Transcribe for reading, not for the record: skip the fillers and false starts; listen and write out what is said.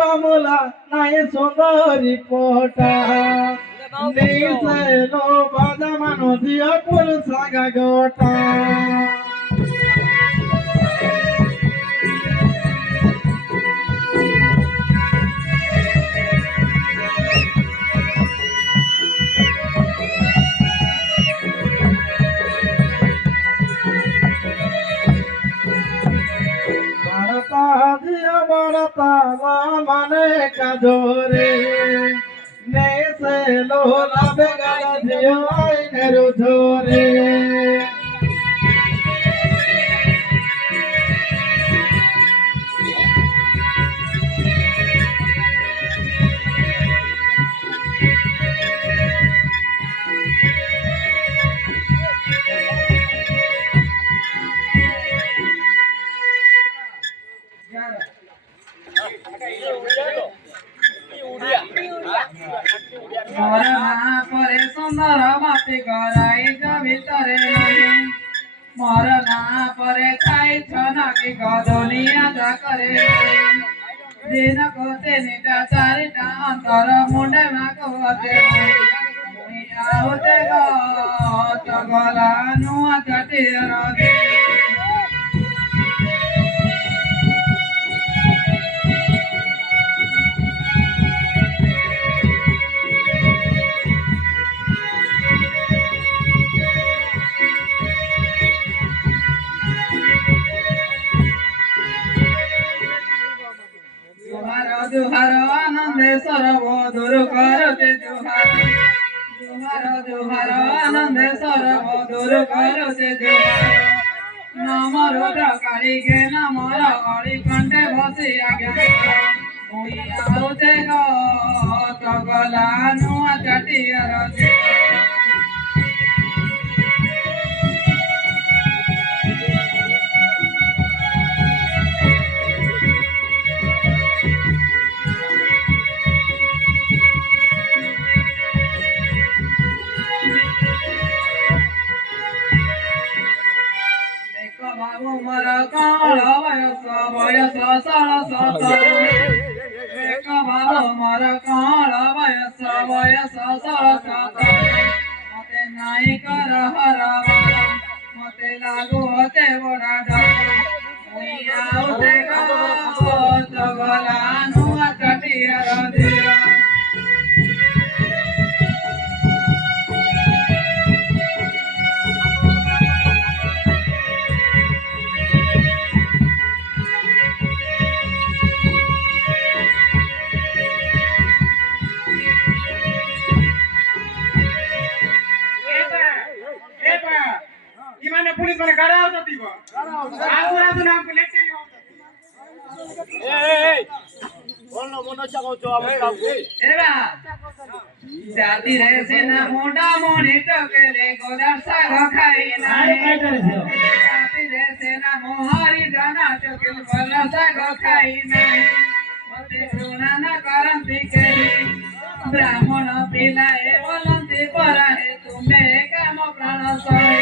বামুলা নাই সুন্দরী পোটা নিসে লো বাজা মানো দিয়া পুর সাগা গোটা बड़ता माने कजोरे ने से लोला बेगला जियो आईने रुझोरे परे सुंदर माती गराई भितरे मरना परे खाई छना की गदनिया करे दिन को तीनटा चारिटा अंतर मुंडे मागोते आउते गला नुआ चटियर जुहार आनंदेश्वर बोधुर करते जुहार जुहार आनंदेश्वर बोधुर करते जुहार नाम रुद्र काली के नाम रगड़ी कंठे बसी आज्ञा गला नुआ चटियर बाबू मरा काला वयस साड़ा सतर एक बाबू मरा काला वयस साड़ा सतर मते नाई कर हरावाला मते लागू होते बड़ा डर मुइया उते गला नुआ चटियर दिया पुलिस माने गाड़ा होती को आउ राजू नाम को लेते ए बोलनो मनो चाको जो हम काम एबा जाति रे सेना मोटा मोनी टकेले गोदर साग खाई नाही जाति रे सेना मोहारी जाना टकेल बल्ला साग खाई नाही मते सुना न करंती के ब्राह्मण पिलाए बोलंती पराहे तुम्हे काम प्राण सहे